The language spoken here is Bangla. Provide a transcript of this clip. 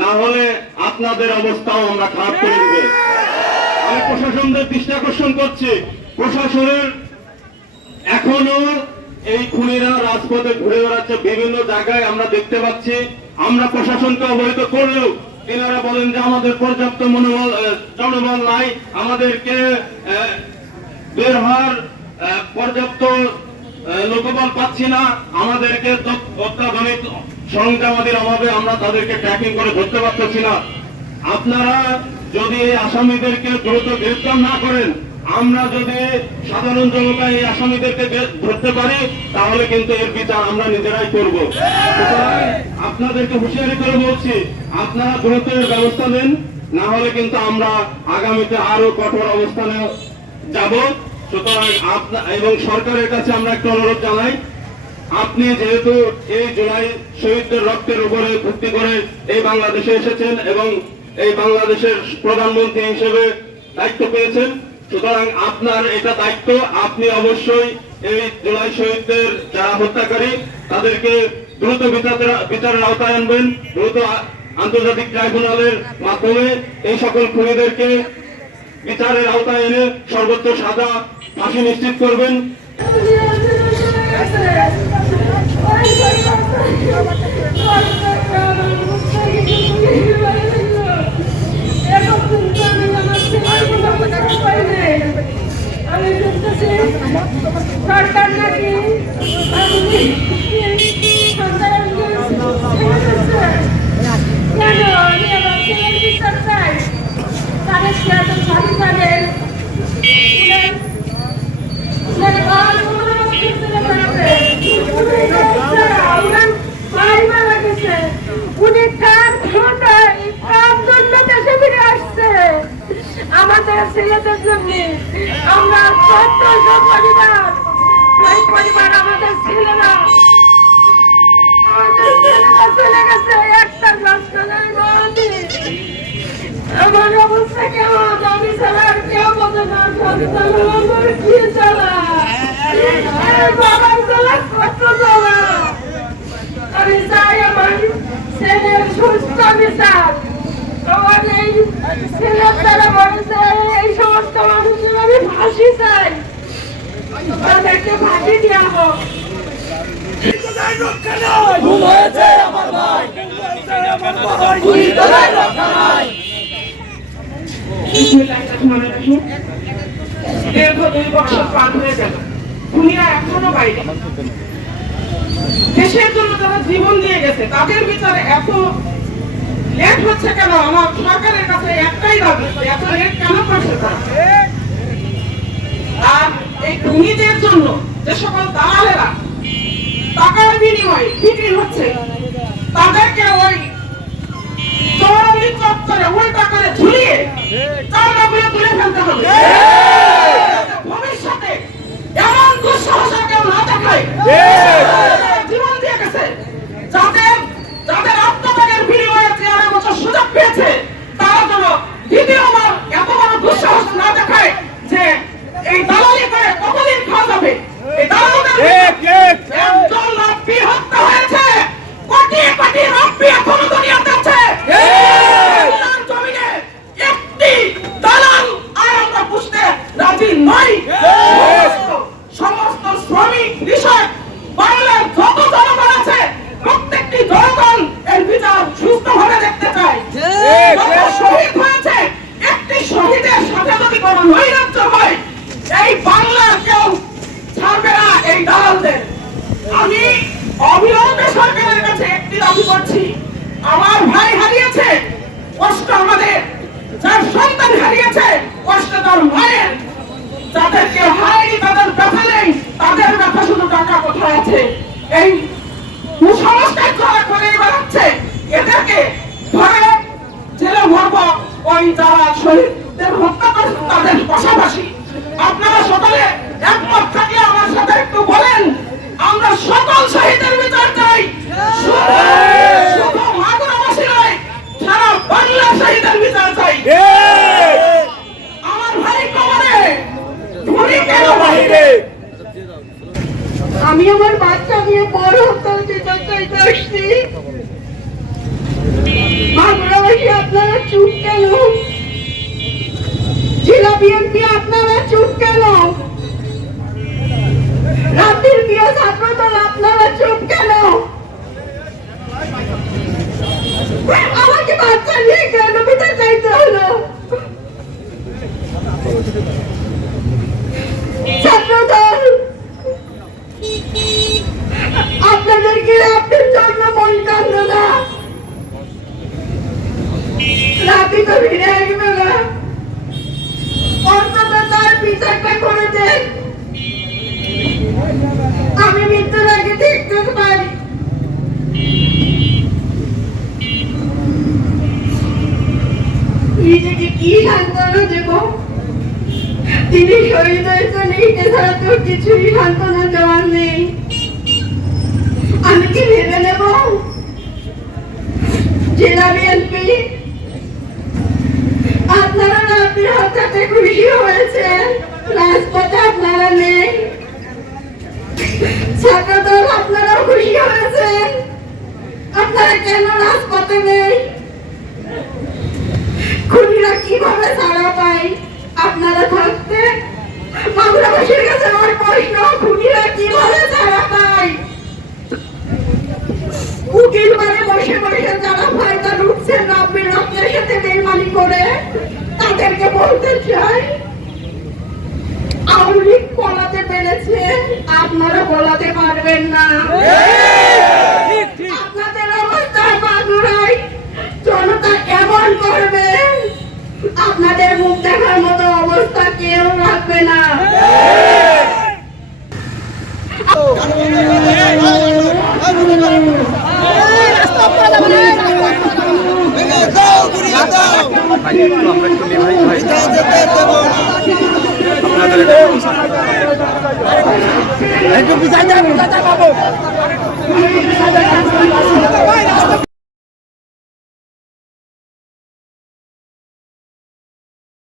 না হলে আপনাদের অবস্থাও আমরা খারাপ করে দেব। আমি প্রশাসনদের দৃষ্টি আকর্ষণ করছি, প্রশাসনের এখনো এই খুনিরা রাজপথে ঘুরে বেড়াচ্ছে, বিভিন্ন জায়গায় আমরা দেখতে পাচ্ছি। আমরা প্রশাসনকে অবহিত করলেও এনারা বলেন যে আমাদের পর্যাপ্ত জনবল নাই, আমাদেরকে বের হওয়ার পর্যাপ্ত লোকবল পাচ্ছি না, আমাদেরকে অত্যাধুনিক সরঞ্জামাদির অভাবে আমরা তাদেরকে ট্র্যাকিং করে ধরতে পারতেছি না। আপনারা যদি এই আসামিদেরকে দ্রুত গ্রেফতার না করেন, আমরা যদি সাধারণ জনতা এই আসামিদেরকে ধরতে পারি, তাহলে কিন্তু এর বিচার আমরা নিজেরাই করব। আপনাদেরকে হুঁশিয়ারি করে বলছি, আপনারা দ্রুত এর ব্যবস্থা নেন, না হলে কিন্তু আমরা আগামীতে আরো কঠোর অবস্থানে যাব। সুতরাং এবং সরকারের কাছে আমরা একটা অনুরোধ জানাই, আপনি যেহেতু এই জুলাই শহীদদের রক্তের উপরে ভিত্তি করে এই বাংলাদেশে এসেছেন এবং এই বাংলাদেশের প্রধানমন্ত্রী হিসেবে দায়িত্ব পেয়েছেন, সুতরাং আপনার এটা দায়িত্ব, আপনি অবশ্যই এই জুলাই শহীদদের যারা হত্যাকারী তাদেরকে দ্রুত বিচারের আওতায় আনবেন, দ্রুত আন্তর্জাতিক ট্রাইব্যুনালের মাধ্যমে এই সকল খুনিদেরকে বিচারের আওতায় এনে সর্বোচ্চ সাজা ফাঁসি নিশ্চিত করবেন। সরকার নাকি আমাদের ছেলেদের জন্য আমরা পরিবার আমাদের ছেলেরা চলে গেছে, একটা আমার অবস্থা কেমন আমি ছাড়া আর কেউ বোঝে না, কি চলা বাবার চলা কত চলা। আমি চাই আমার ছেলের সুস্থ বিচার, আমার এই ছেলের দ্বারা মরেছে এই সমস্ত মানুষের আমি ফাঁসি চাই, তাদেরকে ফাঁসি দেওয়া হোক। দীর্ঘ 2 বছর পার হয়ে গেল, খুনিরা এখনো বাইরে। দেশের জন্য যারা জীবন দিয়ে গেছে তাদের বিচারে এত লেট হচ্ছে কেন? আমার সরকারের কাছে একটাই দাবি, এত লেট কেন করছে তারা? আর এই খুনিদের জন্য যে সকল দালালেরা টাকার বিনিময়ে বিক্রি হচ্ছে, তাদেরকে ওই চৌরানি চত্বরে উল্টা করে ঝুলিয়ে চামড়াগুলো তুলে ফেলতে হবে। ভবিষ্যতে এমন দুঃসাহস কেউ না দেখায়, জীবন দিয়ে গেছে, যাদের আত্মত্যাগের বিনিময়ে 13 বছর সুযোগ পেয়েছে, তারা যেন দ্বিতীয়বার এত বড় দুঃসাহস না দেখায় যে এই দালালি করে কতদিন খাওয়া যাবে। এই দালালদের একজন লাভি হত্যা হয়েছে, করছি, আমার ভাই হারিয়েছে, কষ্ট আমাদের, যার সন্তান হারিয়েছে কষ্ট তার মায়ের, যাদের কেউ হারায়নি তাদের ব্যথা নেই, তাদের ব্যথা শুধু টাকা কোথায় আছে। এই কুসংস্কার যারা করে বেড়াচ্ছে এদেরকে ধরে জেলে ভরব, ওই যারা শহীদদের হত্যা করেছে তাদের পাশাপাশি। আপনারা সকলে একমত থাকলে আমার সাথে একটু বলেন, আমরা সকল শহীদের বিচার চাই, শুধু মাগুরাবাসী নয়, সারা বাংলা শহীদের বিচার চাই। আমার ভাই কবরে, ধনী কেন বাহিরে? আমি আমার বাচ্চা নিয়ে বড় হত্যা বিচার চাইতে আসছি। মাগুরাবাসী আপনারা চুপ কেন? জেলা বিএনপি আপনারা চুপ কেন? রাতের প্রিয় ছাত্রদল আপনারা চুপ কেন? আমাকে বাচ্চা নিয়ে কেন বিচার চাইতে হলো? ছাত্রদল আপনাদেরকে আপনার জন্য মন কান্দ না, রাতে তো ফিরে আসবে না, অন্তত তার বিচারটা করে দেন। আমি মৃত্যুর আগে দেখতে পারি। নিজেকে কি সান্ত্বনা দেব? তিনি শহীদ হয়েছেন, এইটা ছাড়া তো কিছুই সান্ত্বনা দেওয়ার নেই। আমি কি ভেবে নেব জেলা বিএনপি আপনারা রাতের হত্যাতে খুশি হয়েছেন, রাজপথে আপনারা নেই? ছাত্রদল আপনারাও খুশি হয়েছেন, আপনারা কেন রাজপথে নেই? খুনিরা কিভাবে ছাড়া পায় আপনারা থাকতে? মাগুরাবাসীর কাছে আমার প্রশ্ন, খুনিরা কিভাবে ছাড়া পায়? উকিল মানে বসে বসে যারা ফায়দা লুটছেন রাব্বির রক্তের সাথে বেইমানি করে, তাদেরকে বলতে চাই আওয়ামী লীগ পলাতে পেরেছে, আপনারা পলাতে পারবেন না। আপনাদের অবস্থা মাগুরায় জনতা এমন করবে, আপনাদের মুখ দেখার মতো অবস্থা কেউ রাখবে না। একটু পিছাই যান,